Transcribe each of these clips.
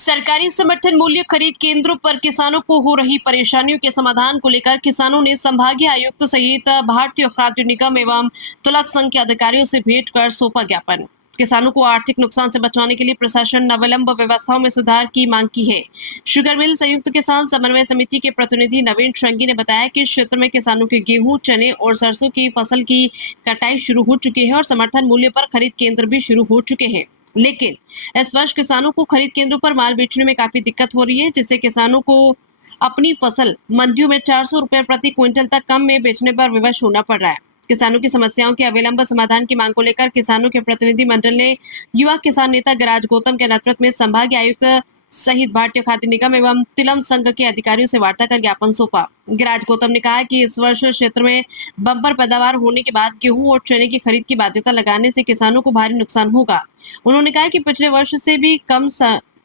सरकारी समर्थन मूल्य खरीद केंद्रों पर किसानों को हो रही परेशानियों के समाधान को लेकर किसानों ने संभागीय आयुक्त सहित भारतीय खाद्य निगम एवं तुलक संघ के अधिकारियों से भेंट कर सौंपा ज्ञापन। किसानों को आर्थिक नुकसान से बचाने के लिए प्रशासन अविलंब व्यवस्थाओं में सुधार की मांग की है। शुगर मिल संयुक्त किसान समन्वय समिति के प्रतिनिधि नवीन शंगी ने बताया कि इस क्षेत्र में किसानों के गेहूं, चने और सरसों की फसल की कटाई शुरू हो चुकी है और समर्थन मूल्य पर खरीद केंद्र भी शुरू हो चुके हैं। लेकिन इस वर्ष किसानों को खरीद केंद्रों पर माल बेचने में काफी दिक्कत हो रही है, जिससे किसानों को अपनी फसल मंडियों में 400 रुपए प्रति क्विंटल तक कम में बेचने पर विवश होना पड़ रहा है। किसानों की समस्याओं के अविलंब समाधान की मांग को लेकर किसानों के प्रतिनिधि मंडल ने युवा किसान नेता गिराज गौतम के नेतृत्व में संभागीय आयुक्त सहित भारतीय खाद्य निगम एवं तिलम संघ के अधिकारियों से वार्ता कर ज्ञापन सौंपा। गिराज गौतम ने कहा कि इस वर्ष क्षेत्र में बम्पर पैदावार होने के बाद गेहूं और चने की खरीद की बाध्यता लगाने से किसानों को भारी नुकसान होगा। उन्होंने कहा कि पिछले वर्ष से भी कम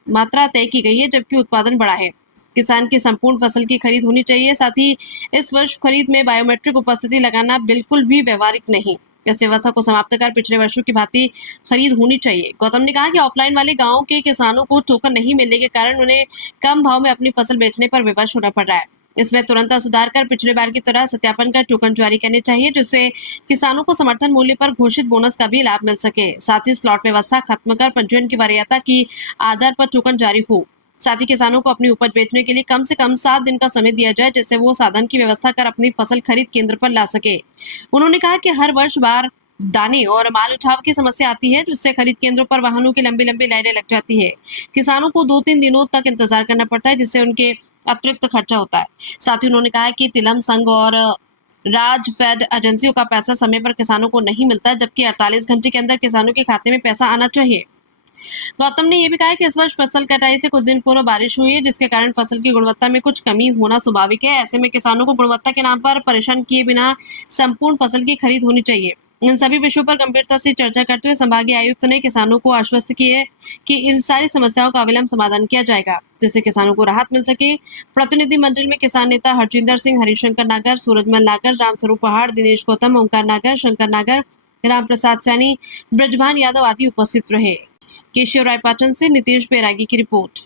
मात्रा तय की गई है, जबकि उत्पादन बढ़ा है। किसान की संपूर्ण फसल की खरीद होनी चाहिए। साथ ही इस वर्ष खरीद में बायोमेट्रिक उपस्थिति लगाना बिल्कुल भी व्यवहारिक नहीं। इस व्यवस्था को समाप्त कर पिछले वर्षों की भांति खरीद होनी चाहिए। गौतम ने कहा कि ऑफलाइन वाले गांवों के किसानों को टोकन नहीं मिलने के कारण उन्हें कम भाव में अपनी फसल बेचने पर विवश होना पड़ रहा है। इसमें तुरंत सुधार कर पिछले बार की तरह सत्यापन कर टोकन जारी करने चाहिए, जिससे किसानों को समर्थन मूल्य पर घोषित बोनस का भी लाभ मिल सके। साथ ही स्लॉट व्यवस्था खत्म कर पंजीयन की वरीयता की आधार पर टोकन जारी हो। साथ ही किसानों को अपनी उपज बेचने के लिए कम से कम 7 दिन का समय दिया जाए, जिससे वो साधन की व्यवस्था कर अपनी फसल खरीद केंद्र पर ला सके। उन्होंने कहा कि हर वर्ष बार दाने और माल उठाव की समस्या आती है, जिससे खरीद केंद्रों पर वाहनों की लंबी लंबी लाइनें लग जाती है। किसानों को 2-3 दिनों तक इंतजार करना पड़ता है, जिससे उनके अतिरिक्त खर्चा होता है। साथ ही उन्होंने कहा कि तिलम संघ और राजफेड एजेंसियों का पैसा समय पर किसानों को नहीं मिलता, जबकि 48 घंटे के अंदर किसानों के खाते में पैसा आना चाहिए। गौतम ने यह भी कहा कि इस वर्ष फसल कटाई से कुछ दिन पूर्व बारिश हुई है, जिसके कारण फसल की गुणवत्ता में कुछ कमी होना स्वाभाविक है। ऐसे में किसानों को गुणवत्ता के नाम पर परेशान किए बिना संपूर्ण फसल की खरीद होनी चाहिए। इन सभी विषयों पर गंभीरता से चर्चा करते हुए संभागीय आयुक्त ने किसानों को आश्वस्त किए कि इन सारी समस्याओं का अविलंब समाधान किया जाएगा, जिससे किसानों को राहत मिल सके। प्रतिनिधि मंडल में किसान नेता हरजिंदर सिंह, हरिशंकर नागर, सूरजमल नागर, रामस्वरूप पहाड़, दिनेश गौतम, ओंकार नागर, शंकर नागर, राम प्रसाद सैनी, ब्रजभान यादव आदि उपस्थित रहे। केशव राय पाटन से नितेश बैरागी की रिपोर्ट।